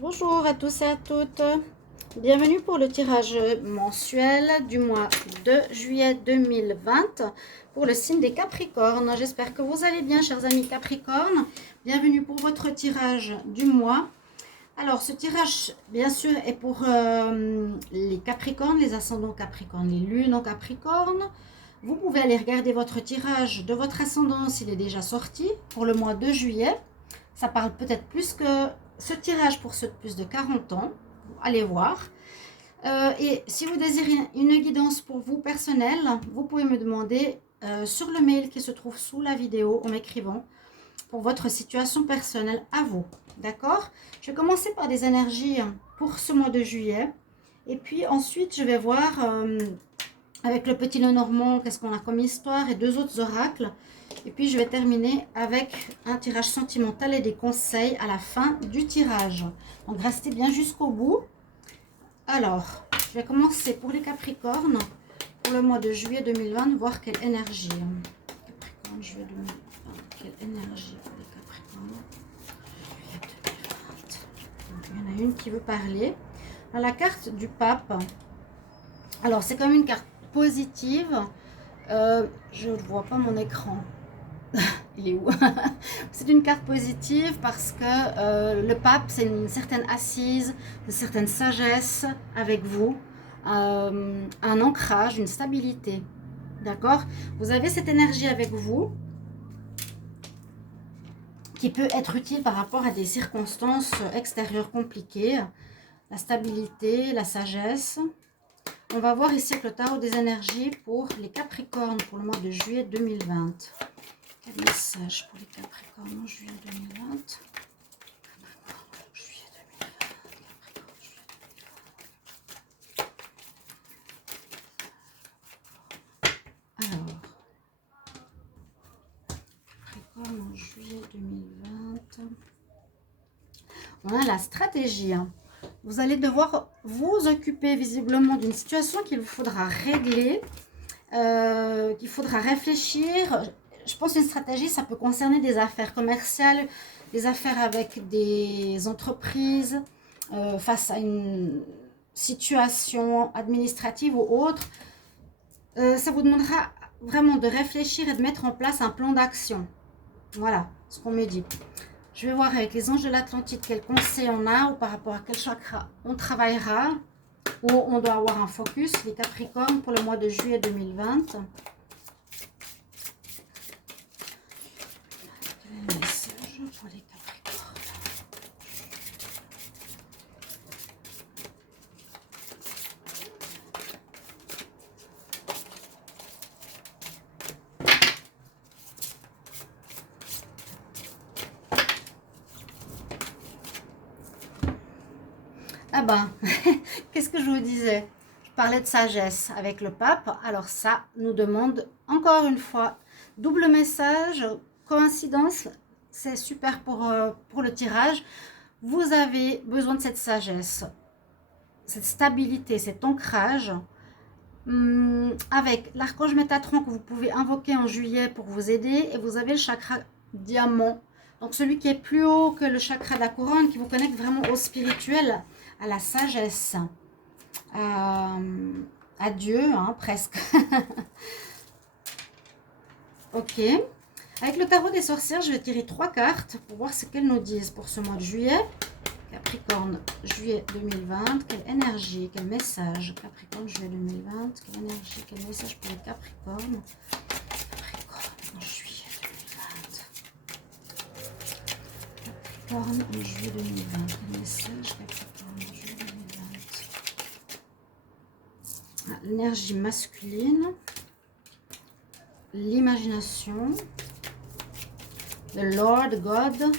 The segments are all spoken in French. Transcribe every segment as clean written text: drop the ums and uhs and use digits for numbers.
Bonjour à tous et à toutes. Bienvenue pour le tirage mensuel du mois de juillet 2020 pour le signe des Capricornes. J'espère que vous allez bien, chers amis Capricornes. Bienvenue pour votre tirage du mois. Alors, ce tirage, bien sûr, est pour les Capricornes, les ascendants Capricornes, les lunes en Capricorne. Vous pouvez aller regarder votre tirage de votre ascendant s'il est déjà sorti pour le mois de juillet. Ça parle peut-être plus que ce tirage pour ceux de plus de 40 ans. Allez voir. Et si vous désirez une guidance pour vous personnelle, vous pouvez me demander sur le mail qui se trouve sous la vidéo en m'écrivant pour votre situation personnelle à vous. D'accord? Je vais commencer par des énergies pour ce mois de juillet. Et puis ensuite, je vais voir avec le petit Lenormand, qu'est-ce qu'on a comme histoire et deux autres oracles. Et puis, je vais terminer avec un tirage sentimental et des conseils à la fin du tirage. Donc, restez bien jusqu'au bout. Alors, je vais commencer pour les Capricornes pour le mois de juillet 2020, voir quelle énergie. Capricorne, juillet 2020, quelle énergie pour les Capricornes. Juillet 2020. Donc, il y en a une qui veut parler. À la carte du pape. Alors, c'est comme une carte positive. Je ne vois pas mon écran. Il est où? C'est une carte positive parce que le pape, c'est une certaine assise, une certaine sagesse avec vous, un ancrage, une stabilité. D'accord? Vous avez cette énergie avec vous qui peut être utile par rapport à des circonstances extérieures compliquées. La stabilité, la sagesse. On va voir ici avec le tarot des énergies pour les Capricornes pour le mois de juillet 2020. Quel message pour les Capricornes en juillet 2020? Capricorne, juillet 2020. Capricorne, juillet 2020. Alors, Capricorne en juillet 2020. On a la stratégie. Vous allez devoir vous occuper visiblement d'une situation qu'il vous faudra régler, qu'il faudra réfléchir. Je pense qu'une stratégie, ça peut concerner des affaires commerciales, des affaires avec des entreprises, face à une situation administrative ou autre. Ça vous demandera vraiment de réfléchir et de mettre en place un plan d'action. Voilà ce qu'on me dit. Je vais voir avec les anges de l'Atlantide quel conseil on a ou par rapport à quel chakra on travaillera, ou on doit avoir un focus, les Capricornes, pour le mois de juillet 2020. Quel message pour les Capricornes? Ah ben, qu'est-ce que je vous disais? Je parlais de sagesse avec le pape. Alors ça nous demande encore une fois double message, coïncidence. C'est super pour le tirage. Vous avez besoin de cette sagesse, cette stabilité, cet ancrage. Avec l'archange Métatron que vous pouvez invoquer en juillet pour vous aider. Et vous avez le chakra diamant. Donc celui qui est plus haut que le chakra de la couronne, qui vous connecte vraiment au spirituel, à la sagesse, à Dieu, hein, presque. Ok. Avec le tarot des sorcières, je vais tirer 3 cartes pour voir ce qu'elles nous disent pour ce mois de juillet. Capricorne, juillet 2020. Quelle énergie, quel message? Capricorne, juillet 2020. Quelle énergie, quel message pour les Capricornes? Capricorne, en juillet 2020. Capricorne, en juillet 2020. Quel message? Capricorne, en juillet 2020. L'énergie masculine, l'imagination, the Lord God.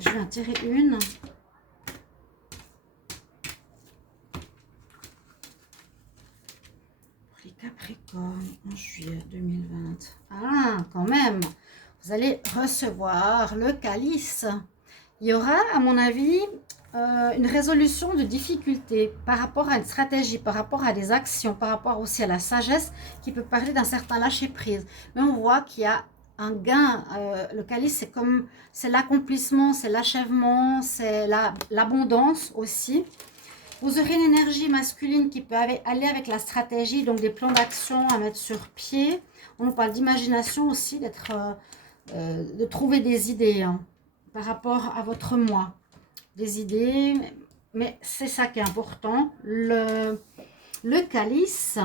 Je vais en tirer une. Pour les Capricornes en juillet 2020. Ah, quand même, vous allez recevoir le calice. Il y aura, à mon avis, une résolution de difficultés par rapport à une stratégie, par rapport à des actions, par rapport aussi à la sagesse qui peut parler d'un certain lâcher-prise. Mais on voit qu'il y a un gain. Le calice, c'est comme, c'est l'accomplissement, c'est l'achèvement, c'est l'abondance aussi. Vous aurez une énergie masculine qui peut aller avec la stratégie, donc des plans d'action à mettre sur pied. On nous parle d'imagination aussi, de trouver des idées hein, par rapport à votre moi. Des idées, mais c'est ça qui est important. Le calice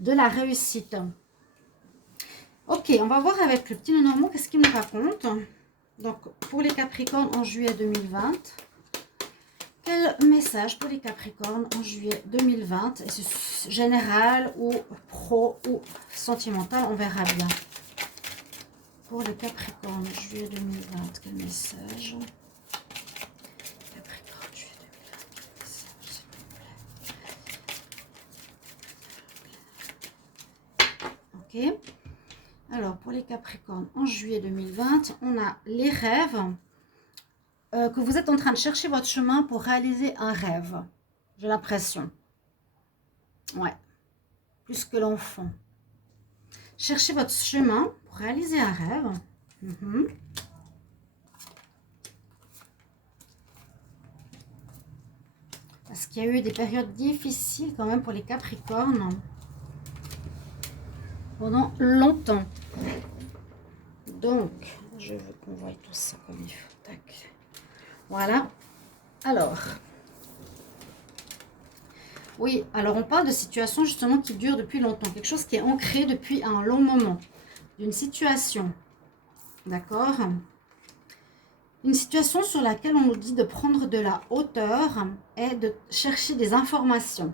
de la réussite. Ok, on va voir avec le petit Lenormand qu'est-ce qu'il nous raconte. Donc, pour les Capricornes en juillet 2020. Quel message pour les Capricornes en juillet 2020? Est-ce général ou pro ou sentimental? On verra bien. Pour les Capricornes, juillet 2020, quel message? Capricorne, juillet 2020, quel message, s'il vous plaît? Ok. Alors, pour les Capricornes, en juillet 2020, on a les rêves. Que vous êtes en train de chercher votre chemin pour réaliser un rêve. J'ai l'impression. Ouais. Plus que l'enfant. Cherchez votre chemin pour réaliser un rêve. Parce qu'il y a eu des périodes difficiles quand même pour les Capricornes. Pendant longtemps. Donc, je veux qu'on voie tout ça comme il faut. Tac. Voilà. Alors. Oui, alors on parle de situations justement qui durent depuis longtemps. Quelque chose qui est ancré depuis un long moment. D'une situation. D'accord? Une situation sur laquelle on nous dit de prendre de la hauteur et de chercher des informations.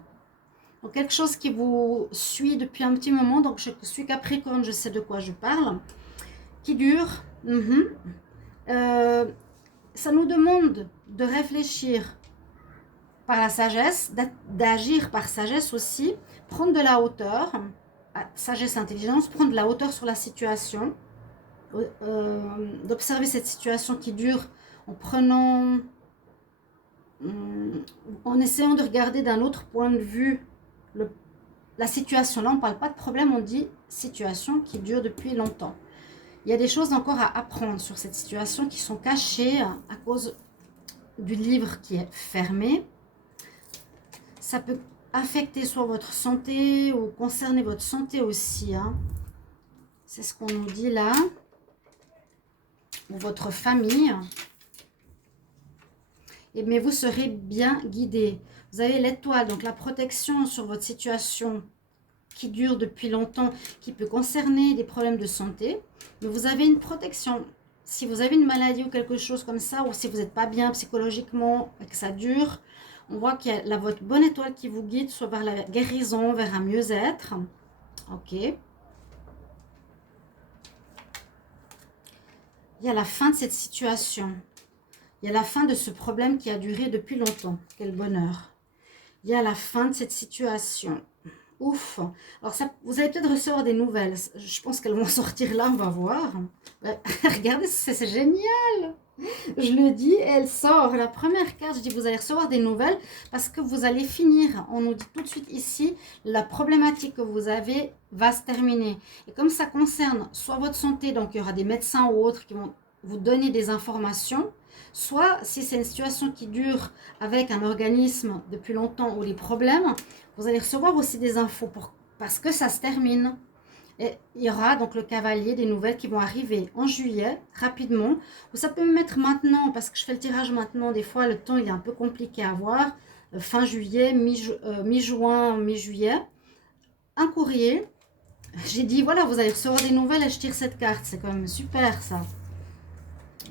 Donc quelque chose qui vous suit depuis un petit moment. Donc je suis Capricorne, je sais de quoi je parle. Qui dure. Ça nous demande de réfléchir par la sagesse, d'agir par sagesse aussi, prendre de la hauteur, sagesse, intelligence, prendre de la hauteur sur la situation, d'observer cette situation qui dure en prenant, en essayant de regarder d'un autre point de vue la situation. Là, on ne parle pas de problème, on dit situation qui dure depuis longtemps. Il y a des choses encore à apprendre sur cette situation qui sont cachées à cause du livre qui est fermé. Ça peut affecter soit votre santé ou concerner votre santé aussi. Hein. C'est ce qu'on nous dit là. Ou votre famille. Mais vous serez bien guidé. Vous avez l'étoile, donc la protection sur votre situation qui dure depuis longtemps, qui peut concerner des problèmes de santé. Mais vous avez une protection. Si vous avez une maladie ou quelque chose comme ça, ou si vous n'êtes pas bien psychologiquement et que ça dure, on voit qu'il y a votre bonne étoile qui vous guide, soit vers la guérison, vers un mieux-être. Ok. Il y a la fin de cette situation. Il y a la fin de ce problème qui a duré depuis longtemps. Quel bonheur. Il y a la fin de cette situation. Ouf. Alors, ça, vous allez peut-être recevoir des nouvelles. Je pense qu'elles vont sortir là, on va voir. Regardez, c'est génial. Je le dis, elle sort. La première carte, je dis, vous allez recevoir des nouvelles parce que vous allez finir. On nous dit tout de suite ici, la problématique que vous avez va se terminer. Et comme ça concerne soit votre santé, donc il y aura des médecins ou autres qui vont vous donner des informations, soit si c'est une situation qui dure avec un organisme depuis longtemps ou les problèmes, vous allez recevoir aussi des infos parce que ça se termine. Et il y aura donc le cavalier, des nouvelles qui vont arriver en juillet, rapidement. Ou ça peut me mettre maintenant, parce que je fais le tirage maintenant. Des fois, le temps il est un peu compliqué à voir. Fin juillet, mi-juin, mi-juillet. Un courrier. J'ai dit, voilà, vous allez recevoir des nouvelles et je tire cette carte. C'est quand même super, ça.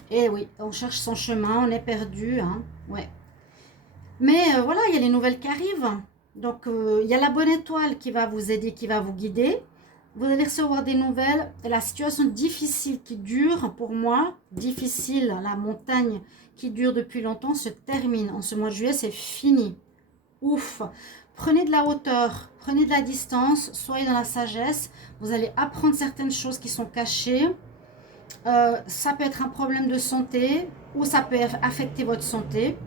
Et oui, on cherche son chemin, on est perdu. Hein, ouais. Mais voilà, il y a les nouvelles qui arrivent. Donc, il y a la bonne étoile qui va vous aider, qui va vous guider. Vous allez recevoir des nouvelles. La situation difficile qui dure, pour moi, difficile, la montagne qui dure depuis longtemps se termine. En ce mois de juillet, c'est fini. Ouf. Prenez de la hauteur, prenez de la distance, soyez dans la sagesse. Vous allez apprendre certaines choses qui sont cachées. Ça peut être un problème de santé ou ça peut affecter votre santé.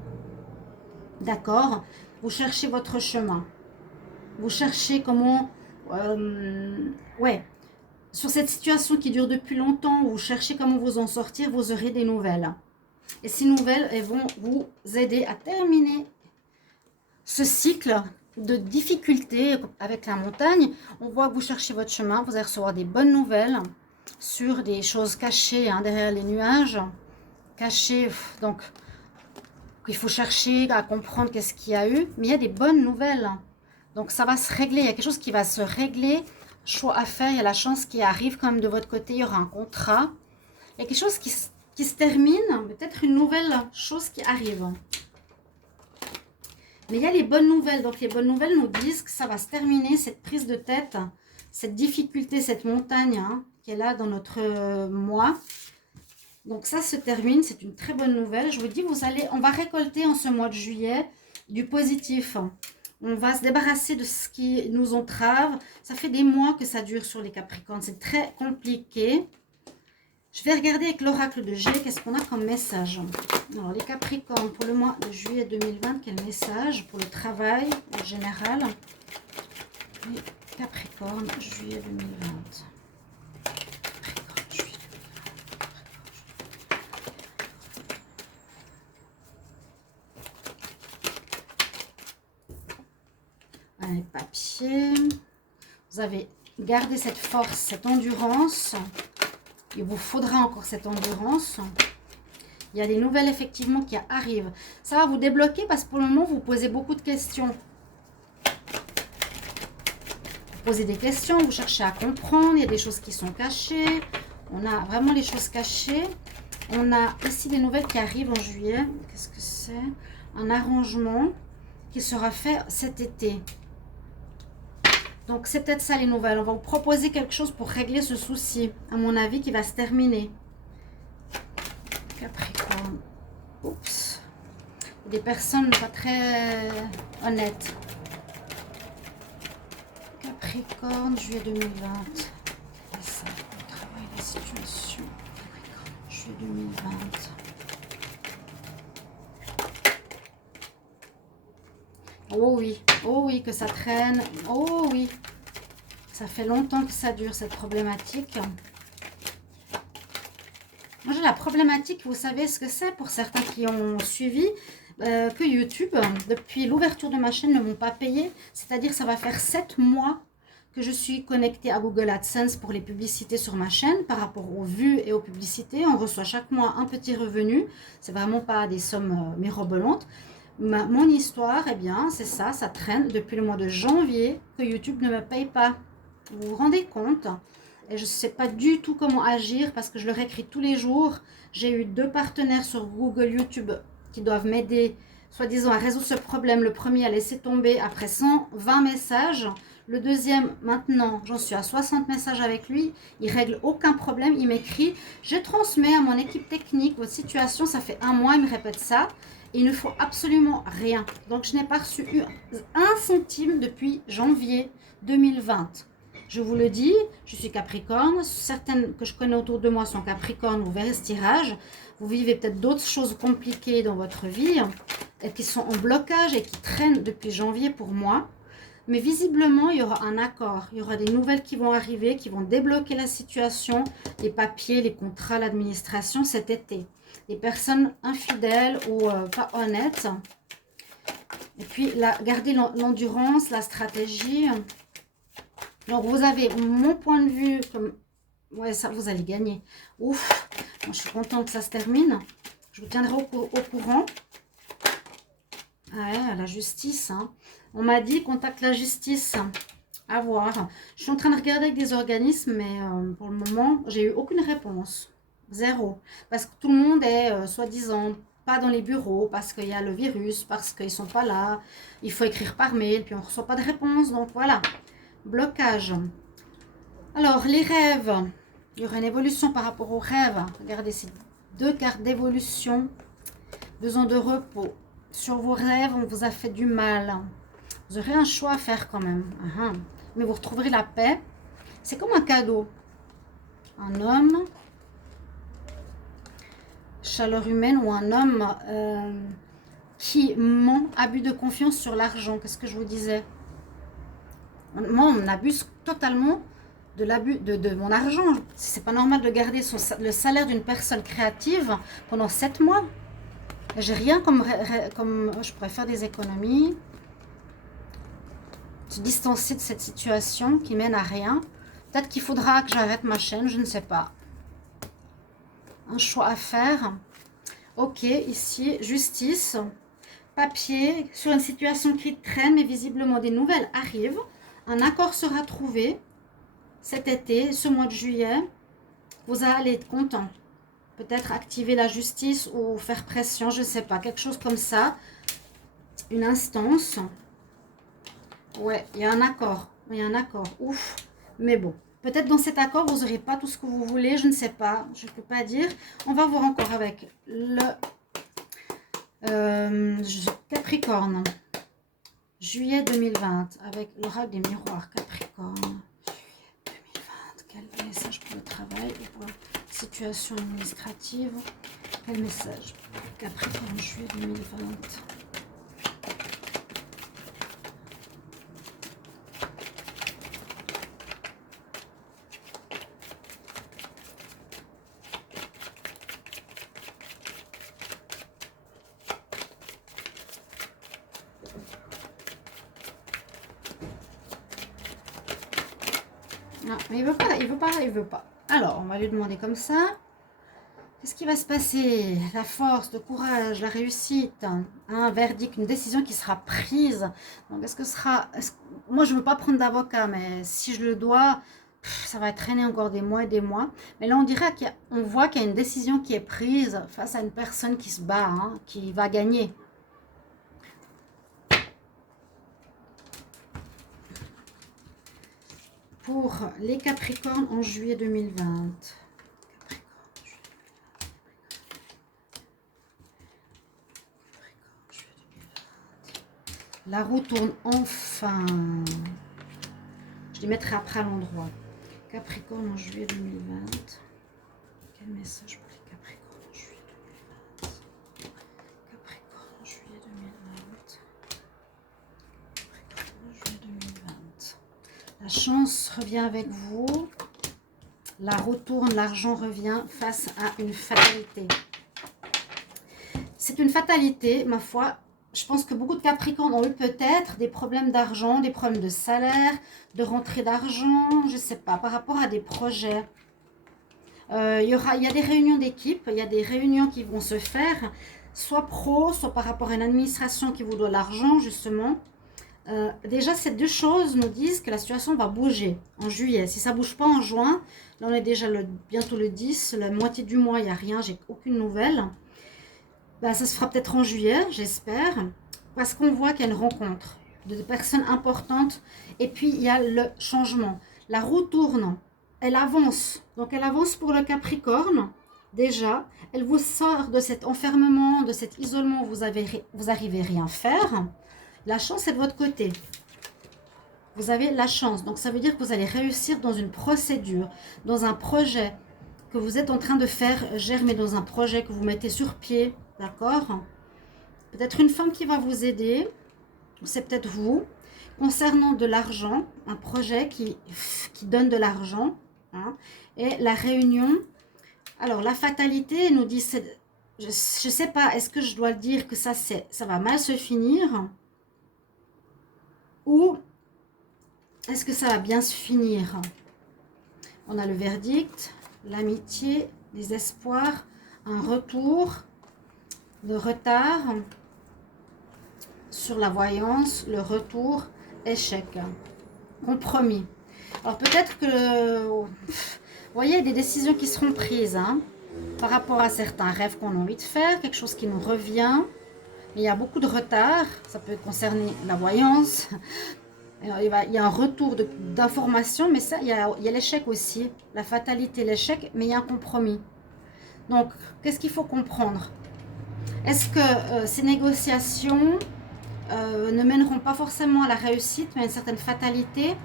D'accord? Vous cherchez votre chemin. Vous cherchez comment... ouais. sur cette situation qui dure depuis longtemps, où vous cherchez comment vous en sortir, vous aurez des nouvelles. Et ces nouvelles, elles vont vous aider à terminer ce cycle de difficultés avec la montagne. On voit que vous cherchez votre chemin, vous allez recevoir des bonnes nouvelles sur des choses cachées derrière les nuages. Cachées, donc il faut chercher à comprendre qu'est-ce qu'il y a eu. Mais il y a des bonnes nouvelles. Donc ça va se régler, il y a quelque chose qui va se régler. Choix à faire, il y a la chance qui arrive quand même de votre côté, il y aura un contrat. Il y a quelque chose qui se termine, peut-être une nouvelle chose qui arrive. Mais il y a les bonnes nouvelles. Donc les bonnes nouvelles nous disent que ça va se terminer, cette prise de tête, cette difficulté, cette montagne qui est là dans notre mois. Donc ça se termine, c'est une très bonne nouvelle. Je vous dis, on va récolter en ce mois de juillet du positif. On va se débarrasser de ce qui nous entrave. Ça fait des mois que ça dure sur les Capricornes. C'est très compliqué. Je vais regarder avec l'oracle de G, qu'est-ce qu'on a comme message. Alors, les Capricornes, pour le mois de juillet 2020, quel message pour le travail en général? Les Capricornes, juillet 2020. Capricorne, juillet 2020. Les papiers. Vous avez gardé cette force, cette endurance. Il vous faudra encore cette endurance. Il y a des nouvelles effectivement qui arrivent. Ça va vous débloquer parce que pour le moment, vous posez beaucoup de questions. Vous posez des questions, vous cherchez à comprendre. Il y a des choses qui sont cachées. On a vraiment les choses cachées. On a ici des nouvelles qui arrivent en juillet. Qu'est-ce que c'est? Un arrangement qui sera fait cet été. Donc, c'est peut-être ça les nouvelles. On va vous proposer quelque chose pour régler ce souci, à mon avis, qui va se terminer. Capricorne. Oups. Des personnes pas très honnêtes. Capricorne, juillet 2020. C'est ça, le travail, la situation. Capricorne, juillet 2020. Oh oui, que ça traîne. Oh oui, ça fait longtemps que ça dure cette problématique. Moi j'ai la problématique, vous savez ce que c'est pour certains qui ont suivi, que YouTube, depuis l'ouverture de ma chaîne, ne m'ont pas payé. C'est-à-dire ça va faire 7 mois que je suis connectée à Google AdSense pour les publicités sur ma chaîne. Par rapport aux vues et aux publicités, on reçoit chaque mois un petit revenu. C'est vraiment pas des sommes mirobolantes. Mon histoire, eh bien, c'est ça, ça traîne depuis le mois de janvier que YouTube ne me paye pas. Vous vous rendez compte? Et je ne sais pas du tout comment agir parce que je leur écris tous les jours. J'ai eu 2 partenaires sur Google YouTube qui doivent m'aider, soi-disant, à résoudre ce problème. Le premier a laissé tomber après 120 messages. Le deuxième, maintenant, j'en suis à 60 messages avec lui. Il ne règle aucun problème. Il m'écrit, je transmets à mon équipe technique votre situation. Ça fait 1 mois, il me répète ça. Il ne faut absolument rien. Donc, je n'ai pas reçu un centime depuis janvier 2020. Je vous le dis, je suis Capricorne. Certaines que je connais autour de moi sont Capricorne. Vous verrez ce tirage. Vous vivez peut-être d'autres choses compliquées dans votre vie et qui sont en blocage et qui traînent depuis janvier pour moi. Mais visiblement, il y aura un accord. Il y aura des nouvelles qui vont arriver, qui vont débloquer la situation, les papiers, les contrats, l'administration cet été. Les personnes infidèles ou pas honnêtes. Et puis, garder l'endurance, la stratégie. Donc, vous avez mon point de vue. Comme, ouais, ça, vous allez gagner. Ouf, moi, je suis contente que ça se termine. Je vous tiendrai au courant. Ouais, la justice. On m'a dit, contacte la justice. À voir. Je suis en train de regarder avec des organismes, mais pour le moment, j'ai eu aucune réponse. 0. Parce que tout le monde est, soi-disant, pas dans les bureaux, parce qu'il y a le virus, parce qu'ils ne sont pas là. Il faut écrire par mail, puis on ne reçoit pas de réponse. Donc voilà, blocage. Alors, les rêves. Il y aura une évolution par rapport aux rêves. Regardez ces 2 cartes d'évolution. Besoin de repos. Sur vos rêves, on vous a fait du mal. Vous aurez un choix à faire quand même. Mais vous retrouverez la paix. C'est comme un cadeau. Un homme, chaleur humaine, ou un homme qui ment, abus de confiance sur l'argent. Qu'est-ce que je vous disais? Moi, on abuse totalement de l'abus de mon argent. C'est pas normal de garder le salaire d'une personne créative pendant 7 mois. J'ai rien comme je pourrais faire des économies. Se distancer de cette situation qui mène à rien. Peut-être qu'il faudra que j'arrête ma chaîne, je ne sais pas. Un choix à faire. Ok, ici, justice. Papier, sur une situation qui traîne, mais visiblement des nouvelles arrivent. Un accord sera trouvé cet été, ce mois de juillet. Vous allez être content. Peut-être activer la justice ou faire pression, je ne sais pas. Quelque chose comme ça. Une instance. Ouais, il y a un accord. Il y a un accord. Ouf. Mais bon. Peut-être dans cet accord, vous n'aurez pas tout ce que vous voulez. Je ne sais pas. Je ne peux pas dire. On va voir encore avec le Capricorne. Juillet 2020. Avec l'oracle des miroirs. Capricorne. Juillet 2020. Quel message pour le travail et pour la situation administrative? Quel message? Capricorne, juillet 2020. Non, mais il veut pas, il veut pas, il veut pas. Alors, on va lui demander comme ça. Qu'est-ce qui va se passer? La force, le courage, la réussite, un verdict, une décision qui sera prise. Donc, est-ce que ce sera... moi, je ne veux pas prendre d'avocat, mais si je le dois, ça va traîner encore des mois et des mois. Mais là, on dirait qu'on voit qu'il y a une décision qui est prise face à une personne qui se bat, hein, qui va gagner. Pour les Capricornes en juillet 2020. La roue tourne enfin. Je les mettrai après à l'endroit. Capricorne en juillet 2020. Quel message pour les Capricornes en juillet 2020? Capricorne en juillet 2020. Capricorne en juillet 2020. La chance revient avec vous. La roue tourne, l'argent revient face à une fatalité. C'est une fatalité, ma foi. Je pense que beaucoup de Capricornes ont eu peut-être des problèmes d'argent, des problèmes de salaire, de rentrée d'argent, je ne sais pas, par rapport à des projets. Il y a des réunions d'équipe, il y a des réunions qui vont se faire, soit pro, soit par rapport à une administration qui vous doit l'argent, justement. Déjà, ces deux choses nous disent que la situation va bouger en juillet. Si ça ne bouge pas en juin, là on est déjà bientôt le 10, la moitié du mois, il n'y a rien, j'ai aucune nouvelle. Ben, ça se fera peut-être en juillet, j'espère, parce qu'on voit qu'il y a une rencontre de personnes importantes. Et puis, il y a le changement. La roue tourne, elle avance. Donc, elle avance pour le Capricorne, déjà. Elle vous sort de cet enfermement, de cet isolement où vous arrivez à rien faire. La chance est de votre côté. Vous avez la chance. Donc, ça veut dire que vous allez réussir dans une procédure, dans un projet que vous êtes en train de faire germer, dans un projet que vous mettez sur pied. D'accord? Peut-être une femme qui va vous aider. C'est peut-être vous. Concernant de l'argent, un projet qui donne de l'argent. Hein, et la réunion. Alors, la fatalité nous dit... Je ne sais pas, est-ce que je dois dire que ça va mal se finir? Ou est-ce que ça va bien se finir? On a le verdict, l'amitié, les espoirs, un retour... de retard sur la voyance, le retour, échec, compromis. Alors peut-être que, vous voyez, des décisions qui seront prises hein, par rapport à certains rêves qu'on a envie de faire, quelque chose qui nous revient. Mais il y a beaucoup de retard, ça peut concerner la voyance. Il y a un retour d'informations, mais ça, il y a l'échec aussi, la fatalité, l'échec, mais il y a un compromis. Donc, qu'est-ce qu'il faut comprendre ? Est-ce que ces négociations ne mèneront pas forcément à la réussite, mais à une certaine fatalité?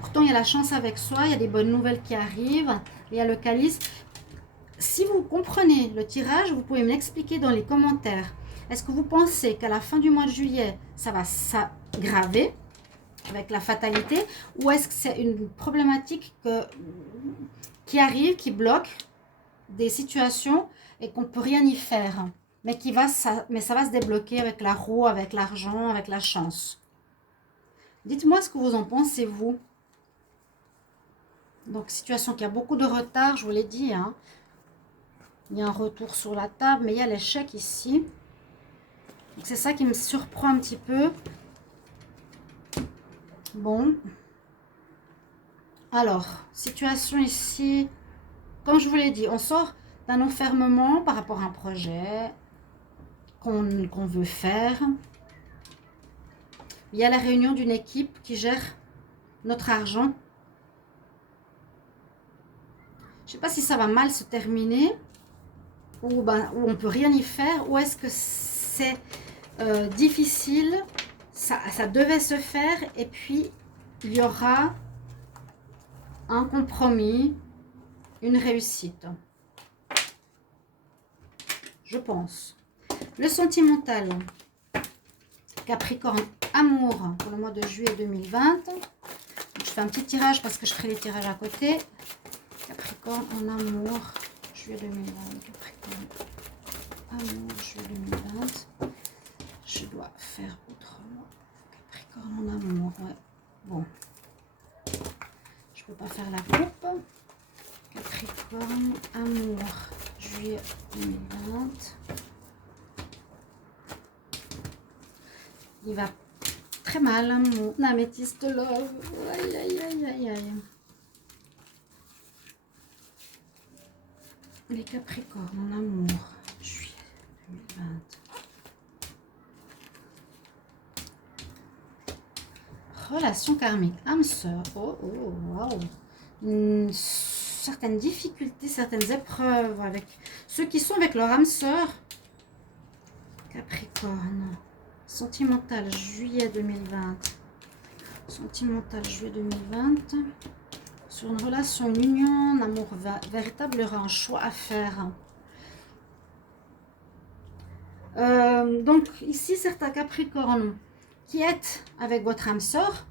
Pourtant, il y a la chance avec soi, il y a des bonnes nouvelles qui arrivent, il y a le calice. Si vous comprenez le tirage, vous pouvez me l'expliquer dans les commentaires. Est-ce que vous pensez qu'à la fin du mois de juillet, ça va s'aggraver? avec la fatalité, ou est-ce que c'est une problématique qui arrive, qui bloque des situations et qu'on ne peut rien y faire, mais ça va se débloquer avec la roue, avec l'argent, avec la chance. Dites-moi ce que vous en pensez, vous. Donc, situation qui a beaucoup de retard, je vous l'ai dit, hein. Il y a un retour sur la table, mais il y a l'échec ici. C'est ça qui me surprend un petit peu. Bon. Alors, situation ici, comme je vous l'ai dit, on sort d'un enfermement par rapport à un projet qu'on veut faire. Il y a la réunion d'une équipe qui gère notre argent. Je ne sais pas si ça va mal se terminer ou on ne peut rien y faire, ou est-ce que c'est difficile, ça devait se faire et puis il y aura un compromis, une réussite. Je pense. Le sentimental. Capricorne, amour pour le mois de juillet 2020. Je fais un petit tirage parce que je ferai les tirages à côté. Capricorne en amour, juillet 2020. Capricorne, amour, juillet 2020. Je dois faire autrement. Capricorne en amour, ouais. Bon. Je peux pas faire la coupe. Capricorne, amour, juillet 2020. Il va très mal, mon améthyste love. Aïe, aïe, aïe, aïe, aïe. Les Capricornes en amour, juillet 2020. Relation karmique, âme sœur. Oh, oh, wow. Certaines difficultés, certaines épreuves avec ceux qui sont avec leur âme sœur. Capricorne. Sentimental, juillet 2020. Sentimental, juillet 2020. Sur une relation, une union, un amour véritable, il y aura un choix à faire. Donc, ici, certains Capricornes qui êtes avec votre âme sœur,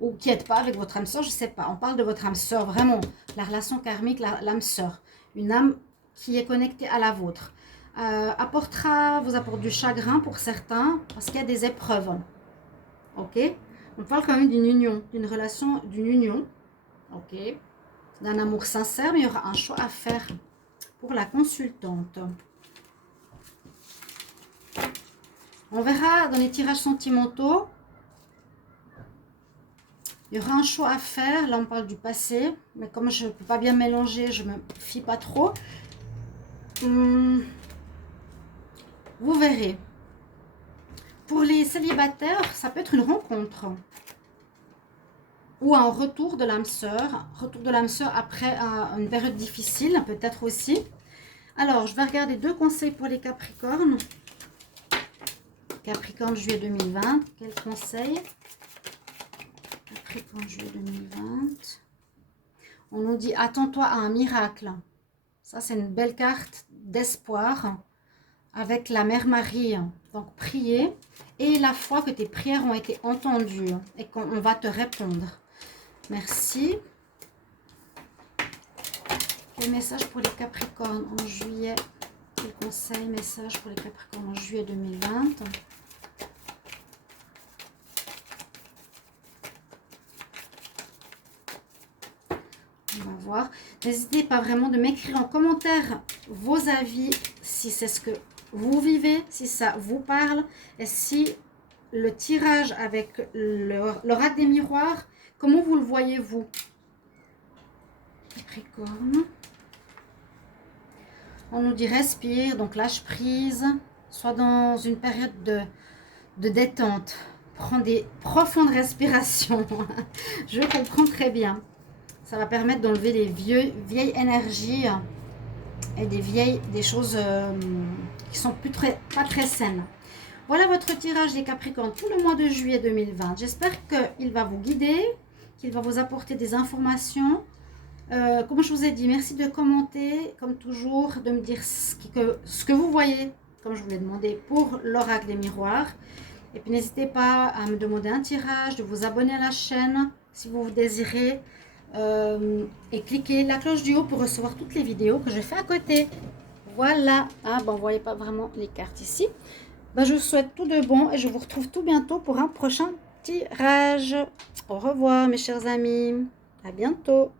ou qui n'êtes pas avec votre âme sœur, je ne sais pas. On parle de votre âme sœur, vraiment. La relation karmique, l'âme sœur. Une âme qui est connectée à la vôtre. Vous apporte du chagrin pour certains, parce qu'il y a des épreuves. Ok? On parle quand même d'une union, d'une relation, d'une union. Ok? D'un amour sincère, mais il y aura un choix à faire pour la consultante. On verra dans les tirages sentimentaux. Il y aura un choix à faire. Là, on parle du passé. Mais comme je ne peux pas bien mélanger, je ne me fie pas trop. Vous verrez. Pour les célibataires, ça peut être une rencontre. Ou un retour de l'âme sœur. Retour de l'âme sœur après une période difficile, peut-être aussi. Alors, je vais regarder 2 conseils pour les Capricornes. Capricorne, juillet 2020. Quel conseil? Capricorne, juillet 2020. On nous dit, attends-toi à un miracle. Ça, c'est une belle carte d'espoir avec la Mère Marie. Donc, priez. Et la foi que tes prières ont été entendues et qu'on va te répondre. Merci. Quel message pour les Capricornes en juillet? Quel conseil, message pour les Capricornes en juillet 2020? On va voir. N'hésitez pas vraiment de m'écrire en commentaire vos avis, si c'est ce que vous vivez, si ça vous parle, et si le tirage avec l'oracle des miroirs, comment vous le voyez vous? Capricorne. On nous dit respire, donc lâche prise, soit dans une période de détente. Prends des profondes respirations. Je comprends très bien. Ça va permettre d'enlever les vieilles énergies et des choses qui sont pas très saines. Voilà votre tirage des Capricornes pour le mois de juillet 2020. J'espère qu'il va vous guider, qu'il va vous apporter des informations. Comme je vous ai dit, merci de commenter, comme toujours, de me dire ce que vous voyez, comme je vous l'ai demandé, pour l'oracle des miroirs. Et puis n'hésitez pas à me demander un tirage, de vous abonner à la chaîne si vous désirez. Et cliquez la cloche du haut pour recevoir toutes les vidéos que je fais à côté. Voilà. Ah, bon, vous ne voyez pas vraiment les cartes ici. Ben, je vous souhaite tout de bon et je vous retrouve tout bientôt pour un prochain tirage. Au revoir mes chers amis. À bientôt.